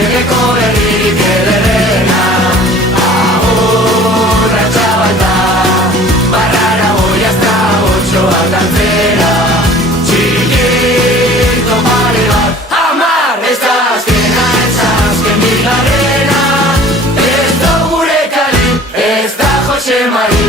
Legeko berririk ederrena. Ahorra txabalta, barrara voy hasta 8 aldantzera. Txikito pare bat, 10, ez da azkena, ez azken bigarrena. Ez da gure Kali, ez da Jose Mari.